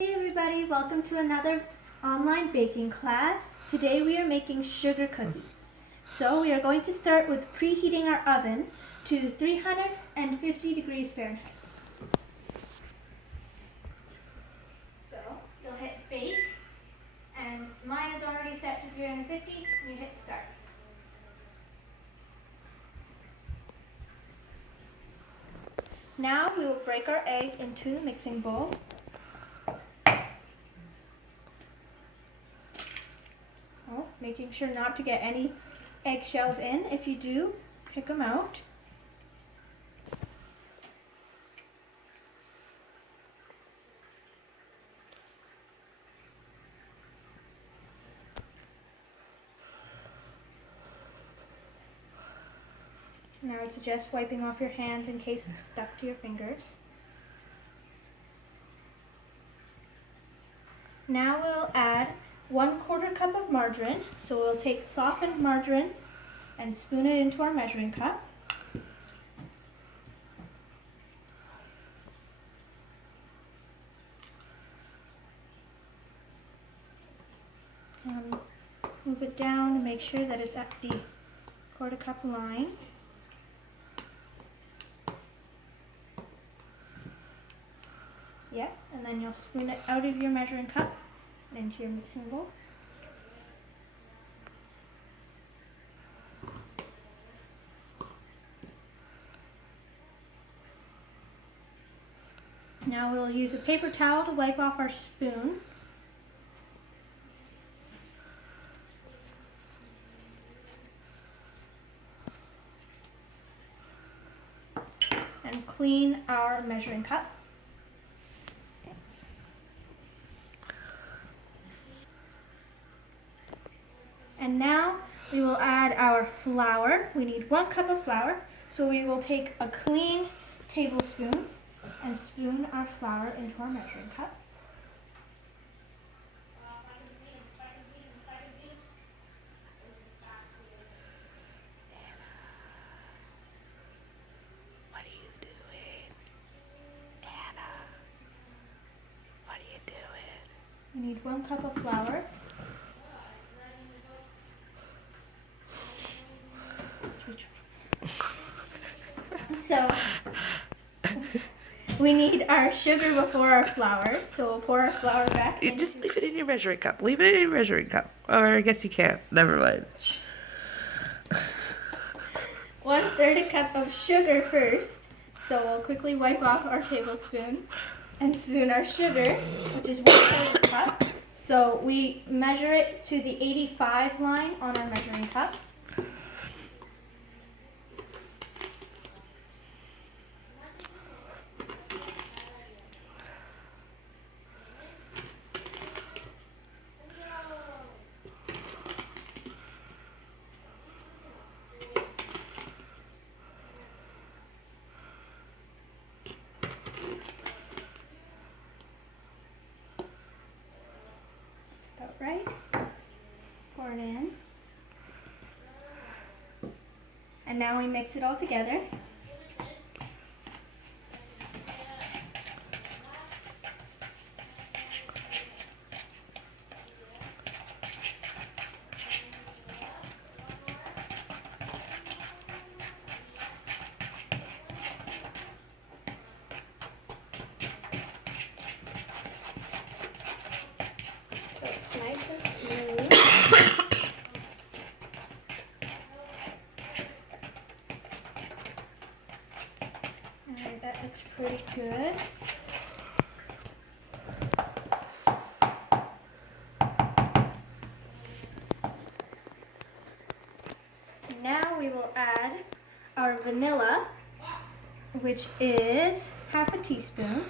Hey everybody, welcome to another online baking class. Today we are making sugar cookies. So we are going to start with preheating our oven to 350 degrees Fahrenheit. So you'll hit bake, and mine is already set to 350, and you hit start. Now we will break our egg into the mixing bowl. Making sure not to get any eggshells in. If you do, pick them out. Now I would suggest wiping off your hands in case it's stuck to your fingers. Now we'll add 1/4 cup of margarine. So we'll take softened margarine and spoon it into our measuring cup. Move it down to make sure that it's at the 1/4 cup line. Yep, and then you'll spoon it out of your measuring cup and into your mixing bowl. Now we'll use a paper towel to wipe off our spoon. And clean our measuring cup. And now we will add our flour. We need 1 cup of flour. So we will take a clean tablespoon and spoon our flour into our measuring cup. What are you doing? Anna, what are you doing? We need 1 cup of flour. So we need our sugar before our flour, so we'll pour our flour back. You just leave it in your measuring cup. Leave it in your measuring cup. Or I guess you can't. Never mind. 1/3 cup of sugar first. So we'll quickly wipe off our tablespoon and spoon our sugar, which is 1/4 cup. So we measure it to the 85 line on our measuring cup. About right. Pour it in. And now we mix it all together. So it's nice and smooth. Alright, that looks pretty good. Now we will add our vanilla, which is 1/2 teaspoon.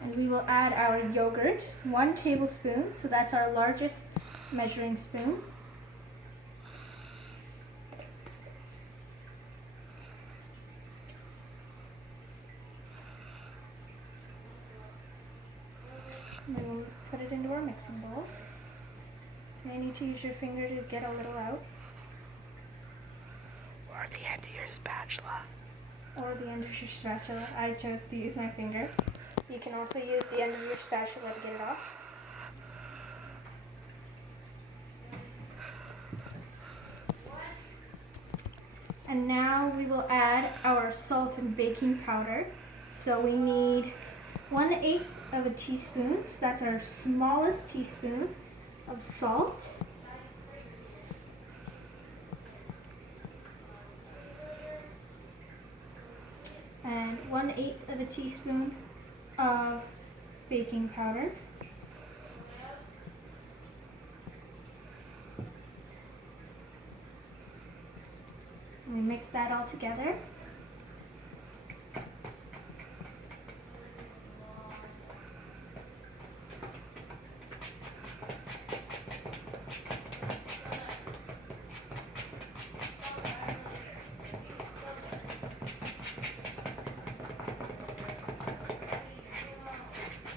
And we will add our yogurt, 1 tablespoon, so that's our largest measuring spoon. And then we'll put it into our mixing bowl. You may need to use your finger to get a little out. Or the end of your spatula. Or the end of your spatula. I chose to use my finger. You can also use the end of your spatula to get it off. And now we will add our salt and baking powder. So we need 1/8 of a teaspoon, so that's our smallest teaspoon of salt. And 1/8 of a teaspoon of baking powder. And we mix that all together.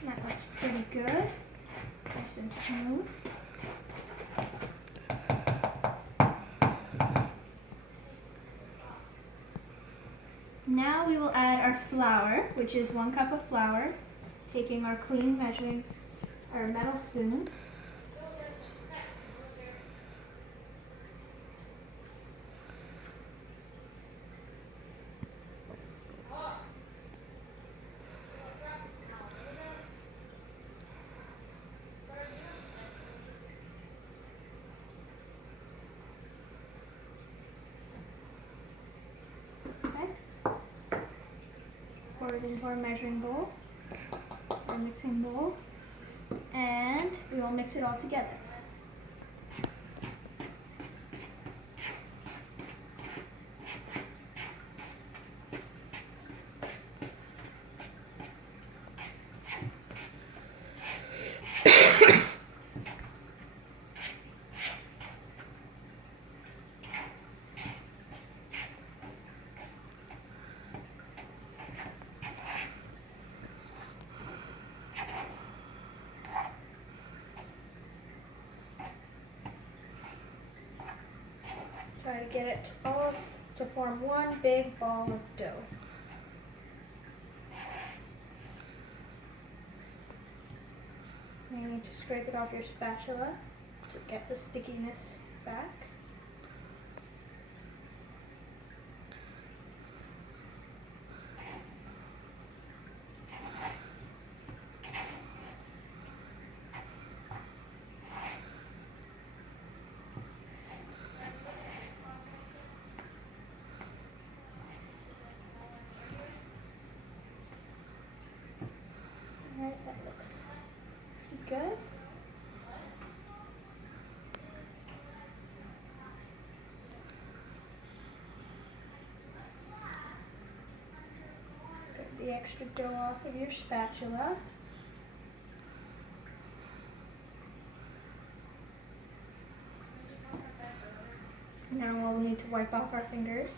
That looks pretty good, nice and smooth. Now we will add our flour, which is 1 cup of flour, taking our clean measuring, our metal spoon. Pour it into our measuring bowl, our mixing bowl, and we will mix it all together. Try to get it all to form one big ball of dough. You need to scrape it off your spatula to get the stickiness back. Alright, that looks pretty good. Scrape the extra dough off of your spatula. Now we'll need to wipe off our fingers.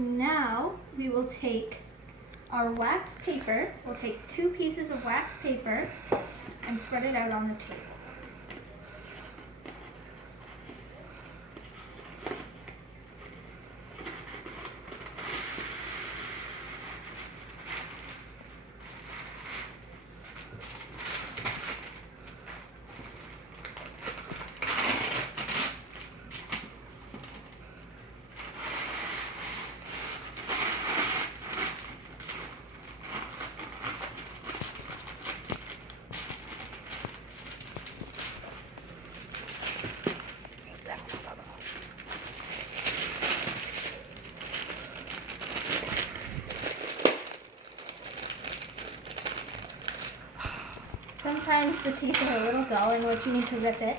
Now we will take our wax paper, we'll take 2 pieces of wax paper and spread it out on the table. Sometimes the teeth are a little dull in which you need to rip it,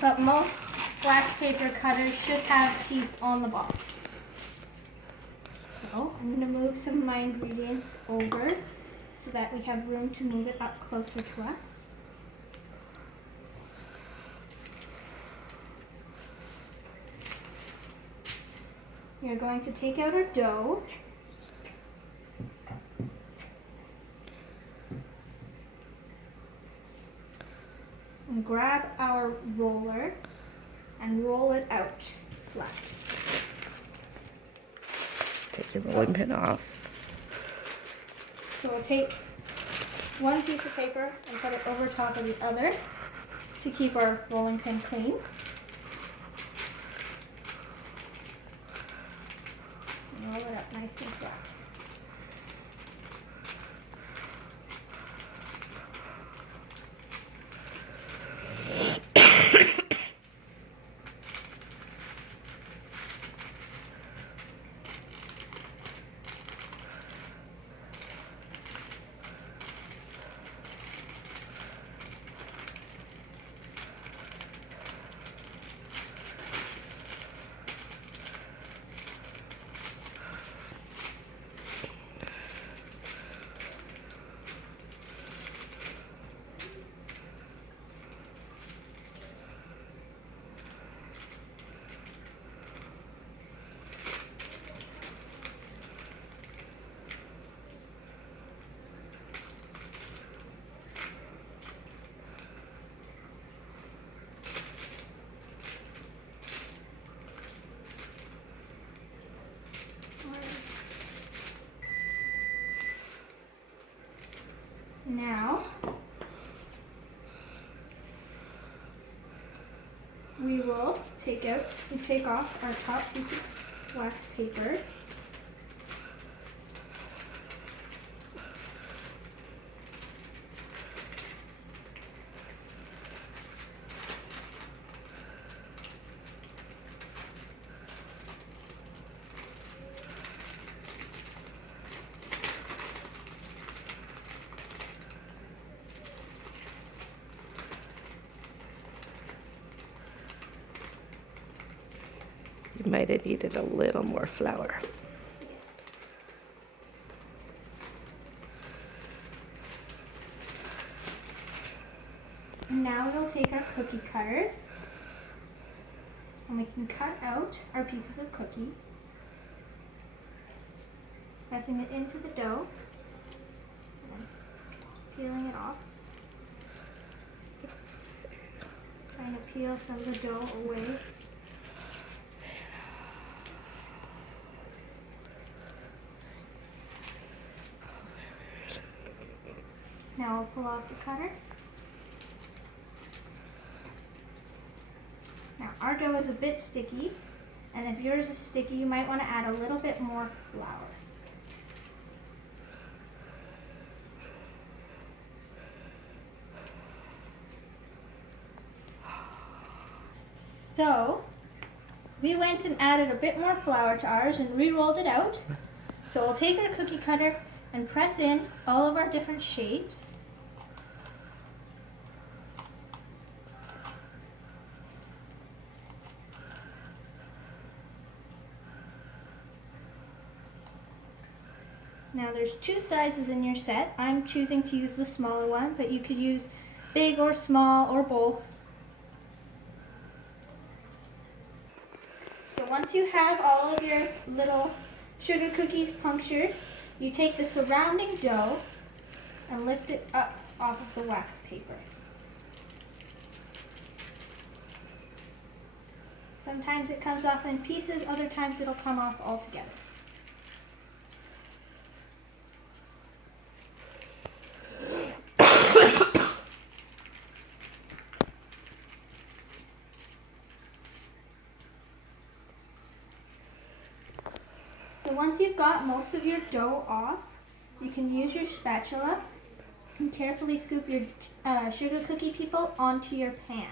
but most wax paper cutters should have teeth on the box. So I'm going to move some of my ingredients over so that we have room to move it up closer to us. We are going to take out our dough. And grab our roller and roll it out flat. Take your rolling pin off. So we'll take one piece of paper and put it over top of the other to keep our rolling pin clean. And roll it up nice and flat. Now, we will take off our top piece of wax paper. You might have needed a little more flour. Now we'll take our cookie cutters and we can cut out our pieces of cookie, pressing it into the dough and then peeling it off. Trying to peel some of the dough away. Now we'll pull off the cutter. Now our dough is a bit sticky, and if yours is sticky, you might want to add a little bit more flour. So we went and added a bit more flour to ours and re-rolled it out. So we'll take our cookie cutter and press in all of our different shapes. Now there's two sizes in your set. I'm choosing to use the smaller one, but you could use big or small or both. So once you have all of your little sugar cookies punctured, you take the surrounding dough and lift it up off of the wax paper. Sometimes it comes off in pieces, other times it'll come off all together. So once you've got most of your dough off, you can use your spatula and carefully scoop your sugar cookie people onto your pan.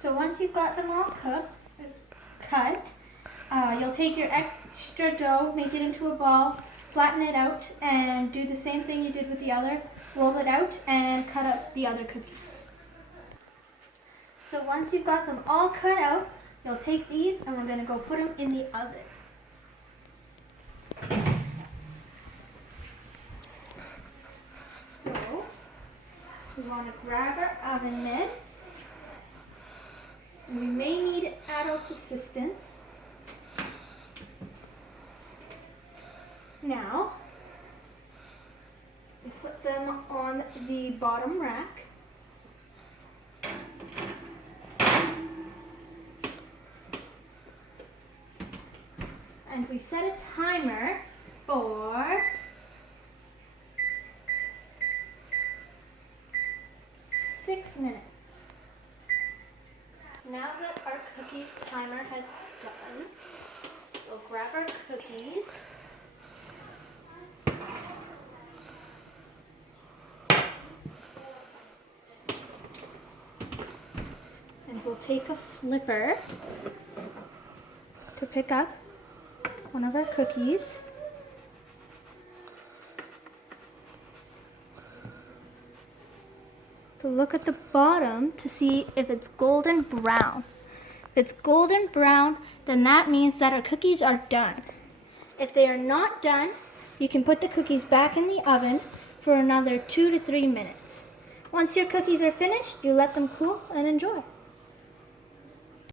So once you've got them all cut, you'll take your extra dough, make it into a ball, flatten it out and do the same thing you did with the other. Roll it out and cut up the other cookies. So once you've got them all cut out, you'll take these and we're going to go put them in the oven. So we want to grab our oven mitts. We may need adult assistance. Now, we put them on the bottom rack. And we set a timer for 6 minutes. Now that our cookies timer has done, we'll grab our cookies. And we'll take a flipper to pick up one of our cookies. To look at the bottom to see if it's golden brown. If it's golden brown, then that means that our cookies are done. If they are not done, you can put the cookies back in the oven for another 2 to 3 minutes. Once your cookies are finished, you let them cool and enjoy.